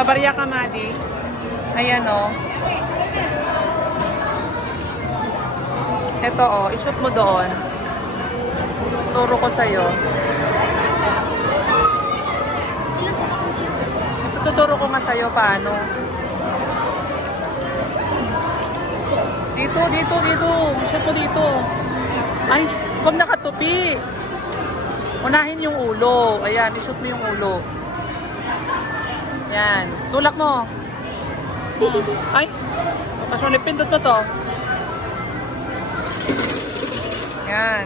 Pabarya ka, Madi. Ayan, o. Ito, o. I-shoot mo doon. Turo ko sa'yo. Tuturo ko nga sa'yo paano. Dito. I-shoot mo dito. Ay, huwag nakatupi. Unahin yung ulo. Ayan, i-shoot mo yung ulo. Yan. Tulak mo. Ay. Kaso nipindot mo to. Yan.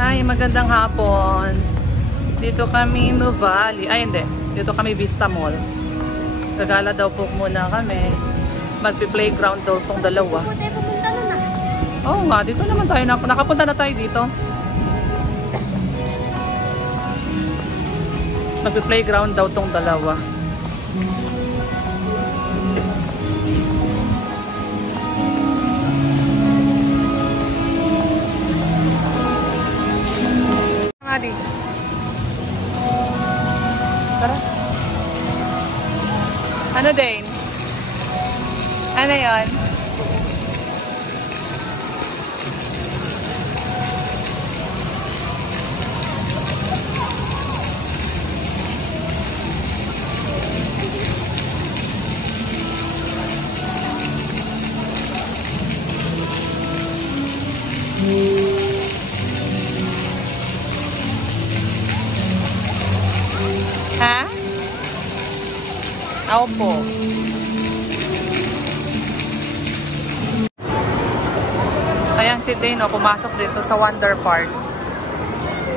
Hi, magandang hapon. Dito kami Nuvali. Ay, hindi. Dito kami Vista Mall. Gagala daw po muna kami. Magpi-playground daw tong dalawa. Oo nga, dito naman tayo. Nakapunta na tayo dito. Magpi-playground daw tong dalawa. Adi. Tara. Ano din? Ano yun? Ha? Opo. Ayan si Dane, pumasok dito sa Wonder Park.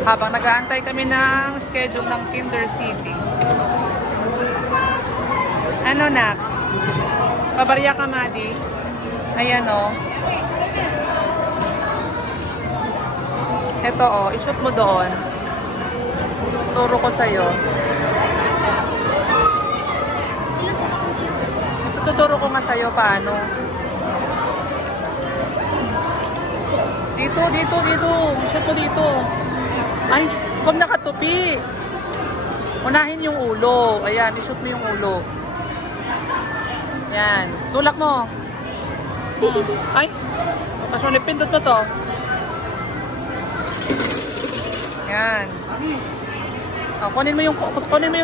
Habang nag-aantay kami ng schedule ng Kinder City. Ano, nak? Pabarya ka, Madi. Ayan, o. Ito, o. I-shoot mo doon. Turo ko sa'yo. Tuturo ko nga sa'yo paano. Dito. Shoot mo dito. Ay, huwag nakatupi. Unahin yung ulo. Ayan, i-shoot mo yung ulo. Yan. Tulak mo. Ay, kaso nipindot mo to. Yan. Oh, kunin mo yung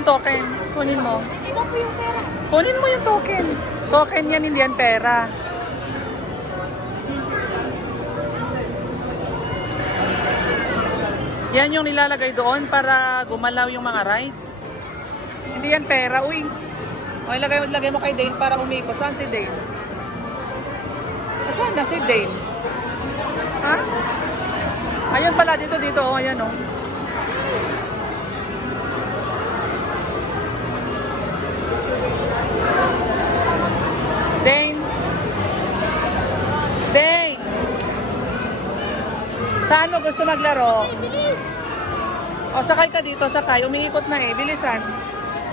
token. Kunin mo. Kunin mo yung token. Token yan, hindi yan pera. Yan yung nilalagay doon para gumalaw yung mga rides. Hindi yan pera, uy. O, lagay mo kay Dane para umikot. Saan si Dane? Saan na si Dane? Ha? Ayun pala, dito. O, ayan o. Dane! Saan mo gusto maglaro? Bilis! O, sakay ka dito, sakay. Umiikot na eh. Bilisan.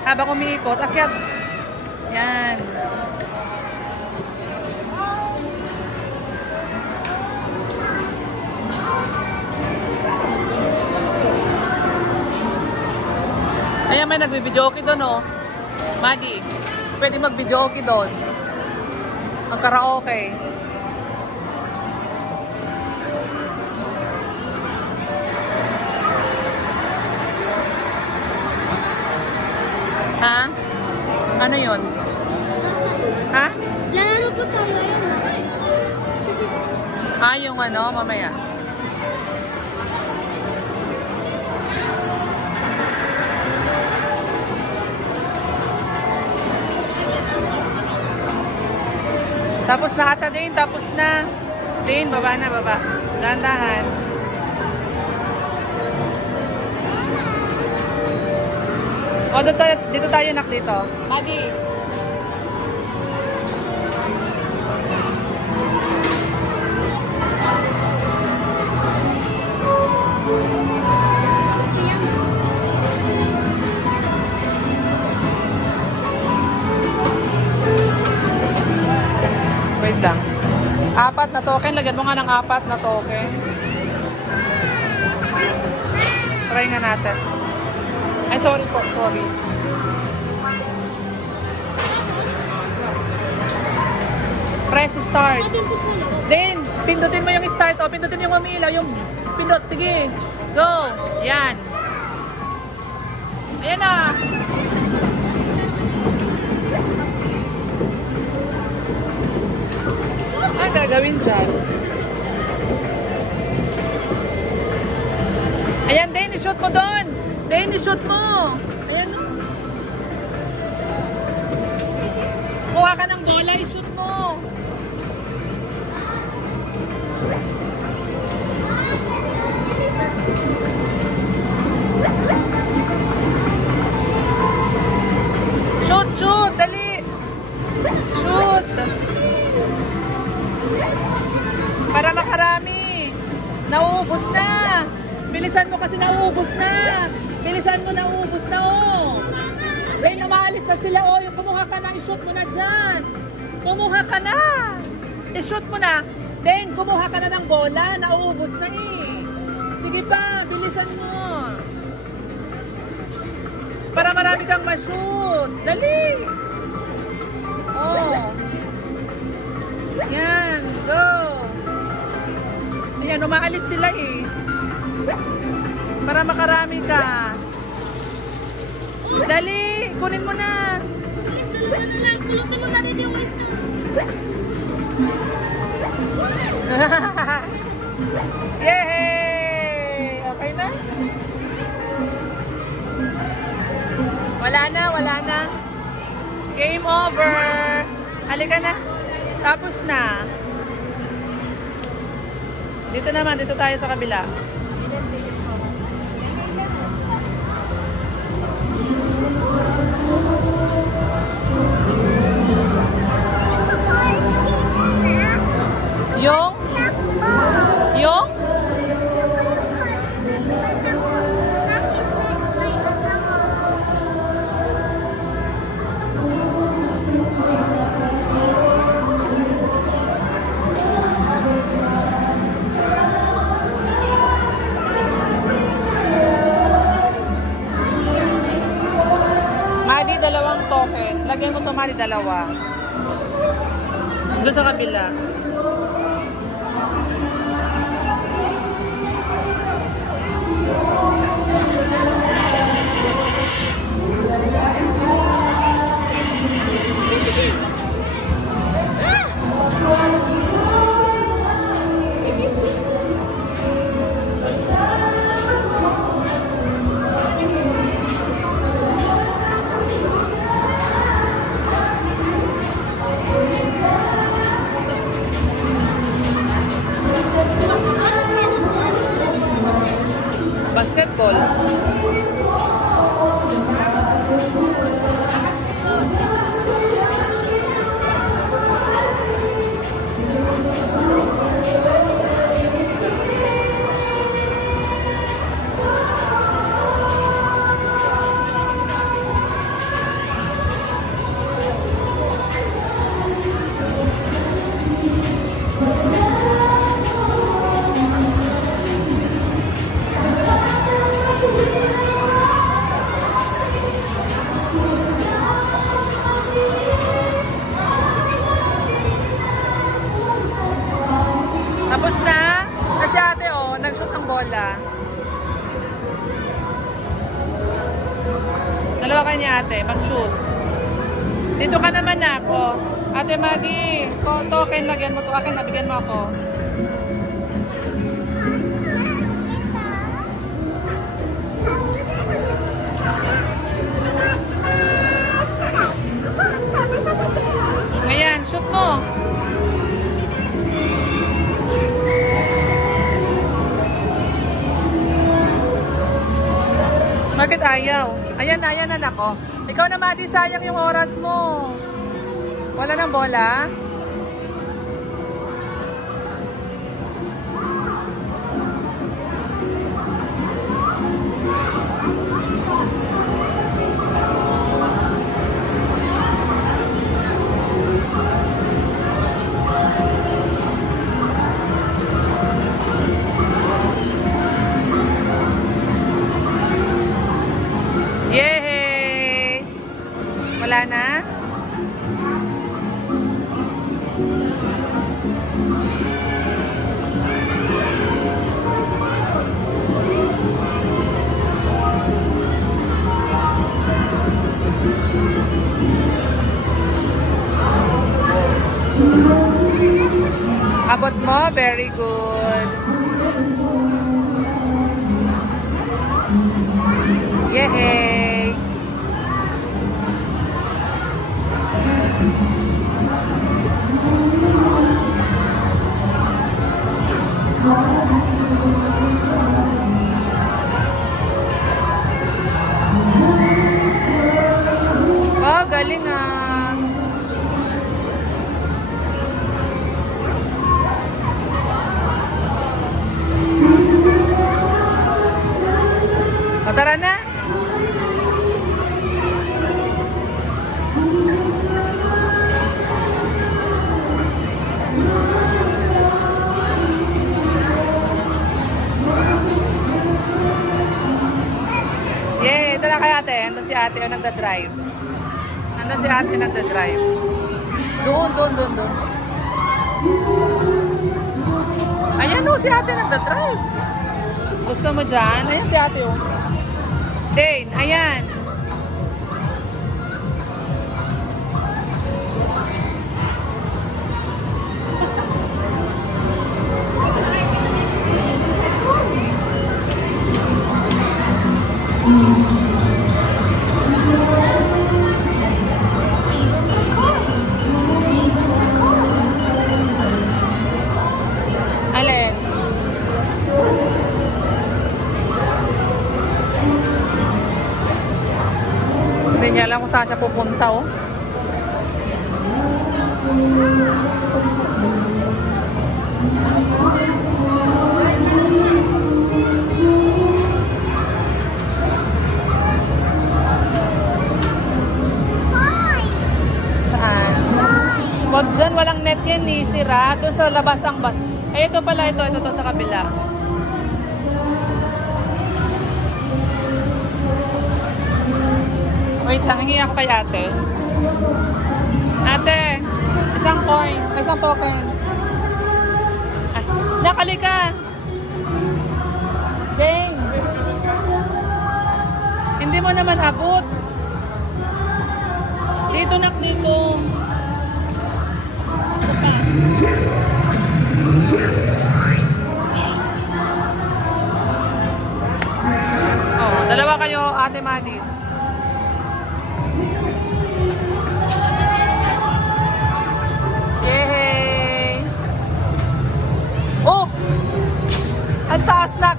Habang umiikot, akyat. Yan. Ayan, may nagbibidyoke doon, oh. Madi, pwede magbidyoke doon. Ang karaoke. Ha? Ano yun? Ha? Laro po tayo yun. Yung ano, mamaya. Tapos na ata din, tapos na. Din, baba na, baba. Dahan-dahan. O, dito tayo nak dito. Madi. lang. 4 na token. Lagyan mo nga ng 4 na token. Try nga natin. Ay, sorry po. Sorry. Press start. Then, pindutin mo yung start. O, pindutin mo yung umilaw. Yung pindot. Sige. Go. Yan. Ayan na. Ang gagawin dyan? Ayan, Dane, i-shoot mo doon. Dane, i-shoot mo. Ayan. Kuha ka ng bola, i-shoot mo. Shoot, shoot, dali. Shoot. Para makarami. Nauubos na. Bilisan mo kasi nauubos na. Bilisan mo, nauubos na, oh. Dahil umaalis na sila, oh. Yung kumuha ka na, i-shoot mo na dyan. Kumuha ka na. I-shoot mo na. Then, kumuha ka na ng bola. Nauubos na, eh. Sige pa, bilisan mo. Para marami kang ma-shoot. Dali. Oh. Yan, go. Ayan, umaalis sila, eh. Para makarami ka. Dali, kunin mo na. Tulog-tulog na rin yung isa. Yay! Okay na? Wala na, wala na. Game over. Halika na. Tapos na. Dito naman, dito tayo sa kabila. Yung? Madi, 2 token. Lagyan mo ito, Madi, 2. Doon sa kabila. Sige, sige. Basketball. Tapos na. Kasi ate, oh, nag-shoot ang bola. 2 kayo ni ate, mag-shoot. Dito ka naman, ako. Ate Maggie, token, lagyan mo to. Akin, nabigyan mo ako. Ngayon, shoot mo. Bakit ayaw? Ayan na, anak ko. Ikaw na, Madi, sayang yung oras mo. Wala nang bola? mo? Very good. Yay! Oh, galing ah. O, tara na. Yay, ito na kay ate. Andun si ate o nagda-drive. Andun si ate nagda-drive. Doon. Ayan o, si ate nagda-drive. Gusto mo dyan? Ayan si ate o. Dane, ayan. Alin? Hindi niya alam kung saan siya pupunta, oh. Saan? Wag dyan, walang net yan, eh. Sira. Doon sa labas ang bus. Eh, ito pala, ito sa kabila. Wait lang, hingi ako kay ate. Ate, isang coin, isang token. Ah, nakali ka. Dane. Hindi mo naman abot. Dito nak dito. Oh, dalawa kayo, ate Madi. Yay! Oh! Ang taas nak!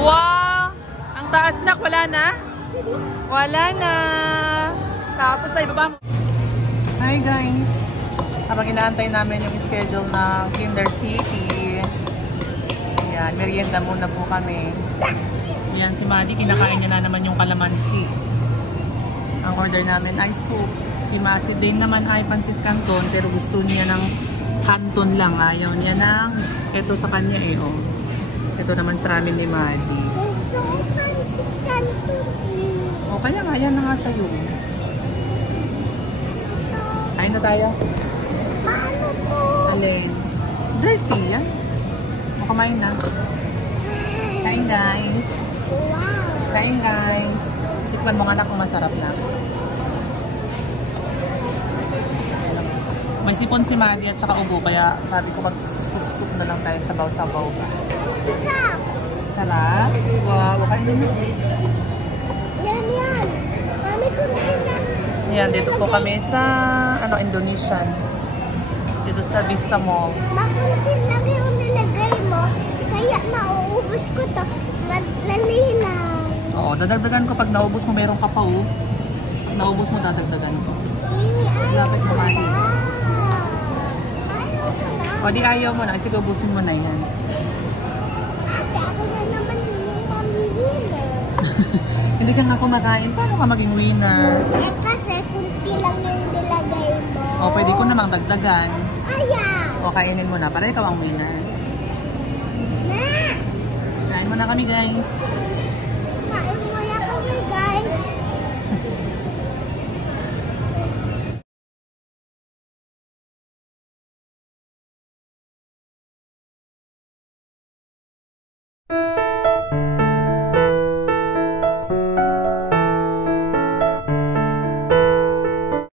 Wow! Ang taas nak, wala na? Wala na! Tapos ay baba mo. Hi guys! Habang inaantay namin yung schedule ng Kinder City. Ayan, merienda muna po kami. Ayan, si Maddie, kinakain niya na naman yung kalamansi. Ang order namin ay soup. Si Masi din naman ay pansit canton, pero gusto niya ng canton lang. Ayaw niya ng, ito sa kanya eh, oh. Ito naman sa amin ni Maddie. O, kaya nga, yan na nga sa'yo. Kain na tayo. Paano po? Alin? Dirty, yan. O, kumain na. Kain, guys. Wow! Kain, guys. Tikman mo nga na kung masarap na. May sipon si Maddie at saka ubo, kaya sabi ko mag-soup na lang tayo sabaw-sabaw. Sarap! Sarap? Wow, kainin mo. Yan! Mami ko na yan. Yan, dito po kami sa Indonesian. Dito sa Vista Mall. Makuntin lang yung nilagay mo, kaya mauubos ko to. Nalilang. Oo, dadagdagan ko pag naubos mo, meron ka pa oh. Pag naubos mo, dadagdagan ko. Lapit mo kani. O di ayaw mo na, sige ubusin mo na yan. Ate, ako na naman yung pamilya. Hindi ka nga kumakain, paano ka maging winner? Eh kasi kunti lang yung nilagay mo. O pwede ko namang dagdagan. Ayaw! O kainin mo na, para ikaw ang winner. Na! Kain mo na kami guys.